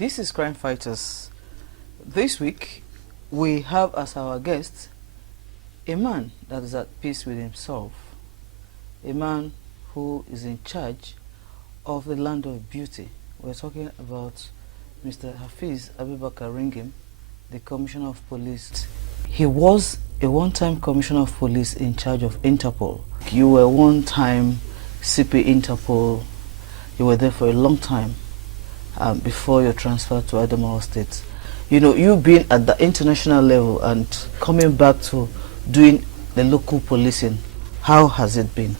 This is Crime Fighters. This week, we have as our guest a man that is at peace with himself, a man who is in charge of the land of beauty. We're talking about Mr. Hafiz Ringim, the Commissioner of Police. He was a one-time Commissioner of Police in charge of INTERPOL. You were one-time CP INTERPOL. You were there for a long time before your transfer to Adamawa State. You know, you've been at the international level and coming back to doing the local policing. How has it been?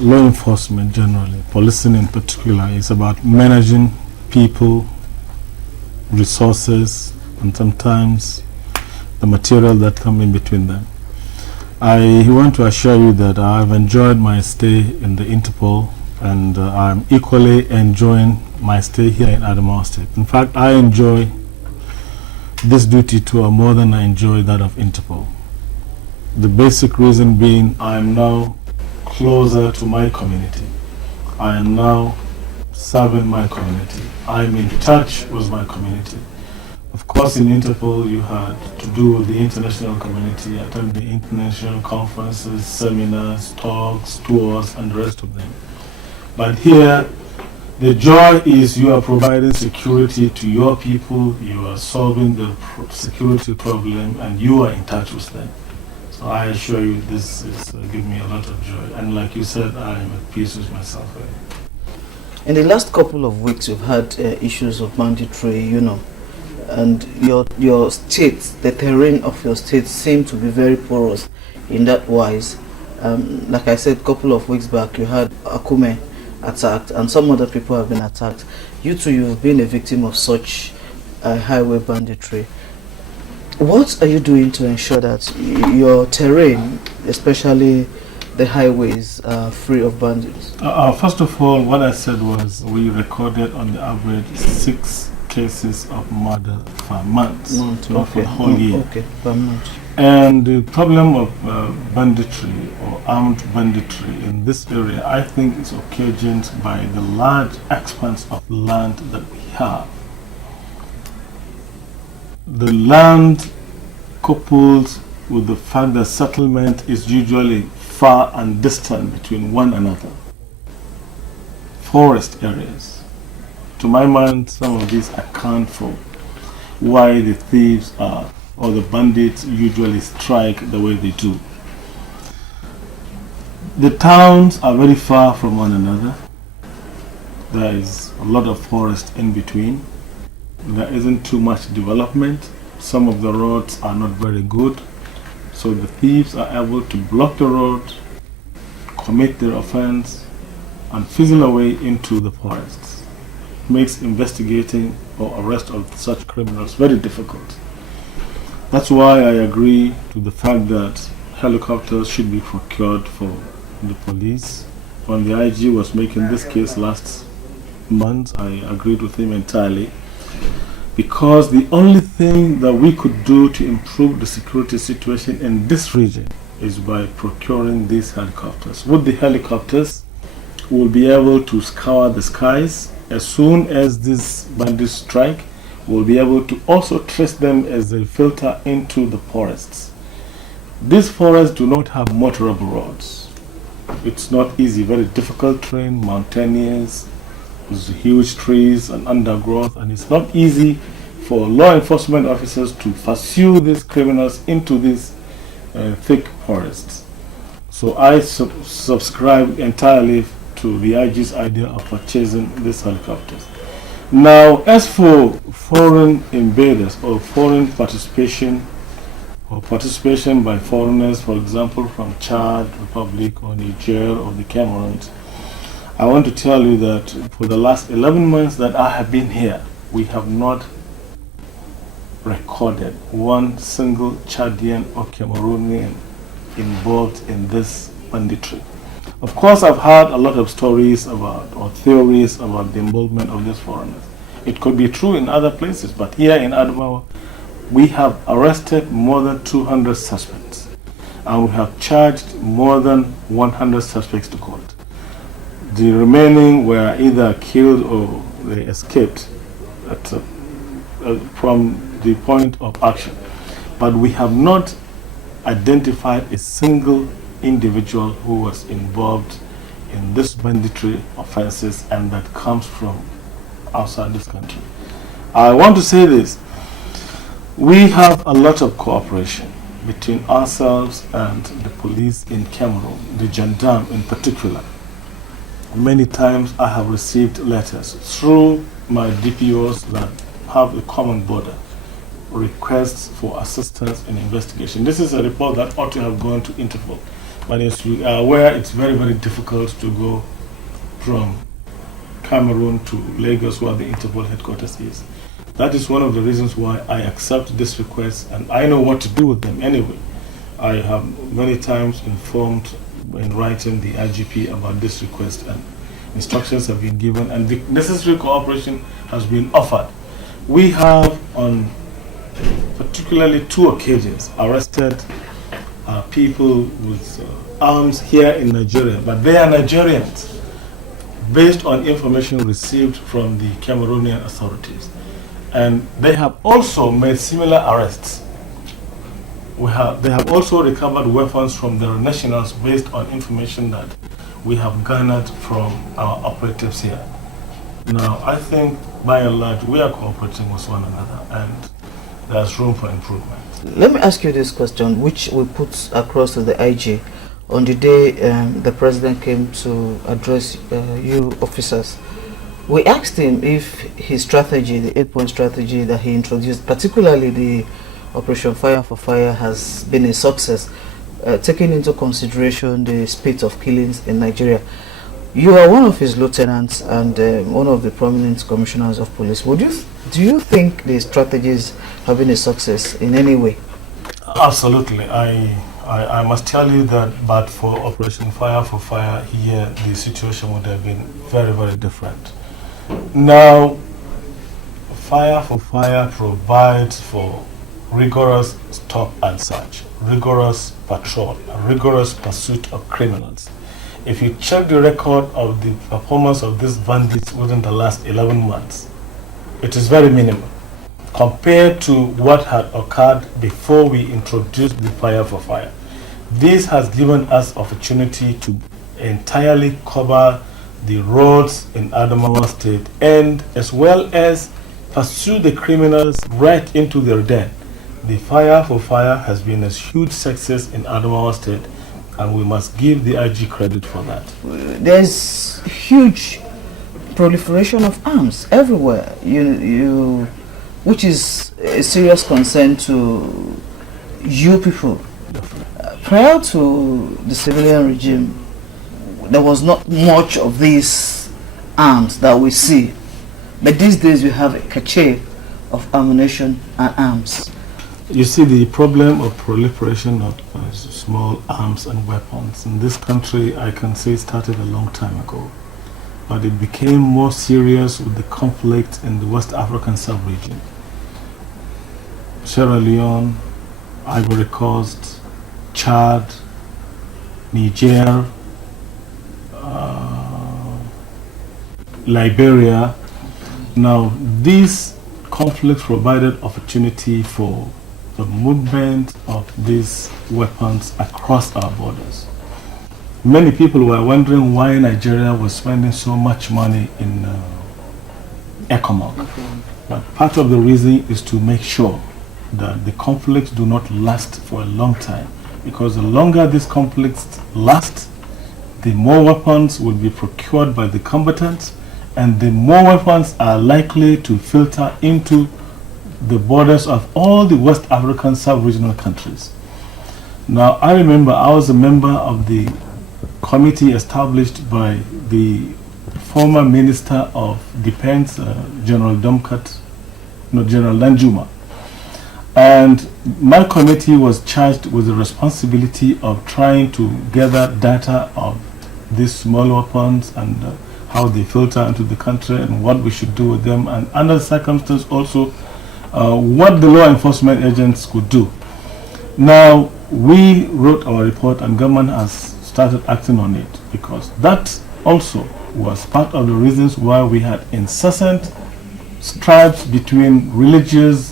Law enforcement generally, policing in particular, is about managing people, resources, and sometimes the material that come in between them. I want to assure you that I've enjoyed my stay in the Interpol, and I'm equally enjoying my stay here in Adamawa State. In fact, I enjoy this duty tour more than I enjoy that of Interpol. The basic reason being I am now closer to my community. I am now serving my community. I'm in touch with my community. Of course, in Interpol, you had to do with the international community, attend the international conferences, seminars, talks, tours, and the rest of them. But here, the joy is you are providing security to your people, you are solving the security problem, and you are in touch with them. So I assure you, this is giving me a lot of joy. And like you said, I am at peace with myself. In the last couple of weeks, you've had issues of banditry, you know, and your state, the terrain of your state seemed to be very porous in that wise. Like I said, a couple of weeks back, you had Akume attacked and some other people have been attacked. You too, you've been a victim of such highway banditry. What are you doing to ensure that your terrain, especially the highways, are free of bandits? First of all, what I said was we recorded on the average 6 cases of murder per month, not for the whole year. Okay, per month. And the problem of banditry or armed banditry in this area, I think, is occasioned by the large expanse of land that we have. The land coupled with the fact that settlement is usually far and distant between one another. Forest areas. To my mind, some of these account for why the thieves are, or the bandits usually strike the way they do. The towns are very far from one another. There is a lot of forest in between. There isn't too much development. Some of the roads are not very good. So the thieves are able to block the road, commit their offense, and fizzle away into the forests. Makes investigating or arrest of such criminals very difficult. That's why I agree to the fact that helicopters should be procured for the police. When the IG was making this case last month, I agreed with him entirely, because the only thing that we could do to improve the security situation in this region is by procuring these helicopters. With the helicopters, we'll be able to scour the skies. As soon as these bandits strike, we'll be able to also trace them as they filter into the forests. These forests do not have motorable roads. It's not easy, very difficult terrain, mountainous, with huge trees and undergrowth, and it's not easy for law enforcement officers to pursue these criminals into these thick forests. So I subscribe entirely to the IG's idea of purchasing these helicopters. Now, as for foreign invaders or foreign participation, or participation by foreigners, for example, from Chad Republic or Niger or the Cameroons, I want to tell you that for the last 11 months that I have been here, we have not recorded one single Chadian or Cameroonian involved in this banditry. Of course, I've heard a lot of stories about, or theories about, the involvement of these foreigners. It could be true in other places, but here in Adamawa, we have arrested more than 200 suspects, and we have charged more than 100 suspects to court. The remaining were either killed or they escaped at from the point of action. But we have not identified a single individual who was involved in this banditry offenses and that comes from outside this country. I want to say this. We have a lot of cooperation between ourselves and the police in Cameroon, the gendarme in particular. Many times I have received letters through my DPOs that have a common border, requests for assistance in investigation. This is a report that ought to have gone to Interpol, but as you are aware, it's very, very difficult to go from Cameroon to Lagos, where the Interpol headquarters is. That is one of the reasons why I accept this request, and I know what to do with them anyway. I have many times informed in writing the IGP about this request, and instructions have been given, and the necessary cooperation has been offered. We have, on particularly 2 occasions, arrested people with arms here in Nigeria, but they are Nigerians, based on information received from the Cameroonian authorities. And they have also made similar arrests. They have also recovered weapons from their nationals based on information that we have garnered from our operatives here. Now, I think by and large we are cooperating with one another, and there's room for improvement. Let me ask you this question, which we put across to the IG on the day the president came to address you officers. We asked him if his strategy, the 8-point strategy that he introduced, particularly the Operation Fire for Fire, has been a success, taking into consideration the spate of killings in Nigeria. You are one of his lieutenants and one of the prominent commissioners of police. Do you think the strategies have been a success in any way? Absolutely. I must tell you that, but for Operation Fire for Fire here, the situation would have been very, very different. Now, Fire for Fire provides for rigorous stop and search, rigorous patrol, rigorous pursuit of criminals. If you check the record of the performance of these bandits within the last 11 months, it is very minimal compared to what had occurred before we introduced the Fire for Fire. This has given us opportunity to entirely cover the roads in Adamawa State, and as well as pursue the criminals right into their den. The Fire for Fire has been a huge success in Adamawa State, and we must give the IG credit for that. There's huge proliferation of arms everywhere, which is a serious concern to you people. Prior to the civilian regime, there was not much of these arms that we see, but these days we have a cache of ammunition and arms. You see, the problem of proliferation of small arms and weapons in this country, I can say, started a long time ago, but it became more serious with the conflict in the West African sub-region. Sierra Leone, Ivory Coast, Chad, Niger, Liberia. Now, these conflicts provided opportunity for the movement of these weapons across our borders. Many people were wondering why Nigeria was spending so much money in ECOMOG. But part of the reason is to make sure that the conflicts do not last for a long time, because the longer these conflicts last, the more weapons will be procured by the combatants, and the more weapons are likely to filter into the borders of all the West African sub-regional countries. Now, I remember I was a member of the committee established by the former Minister of Defense, General Danjuma. And my committee was charged with the responsibility of trying to gather data of these small weapons and how they filter into the country and what we should do with them, and under circumstances also what the law enforcement agents could do. Now, we wrote our report and government has started acting on it, because that also was part of the reasons why we had incessant stripes between religious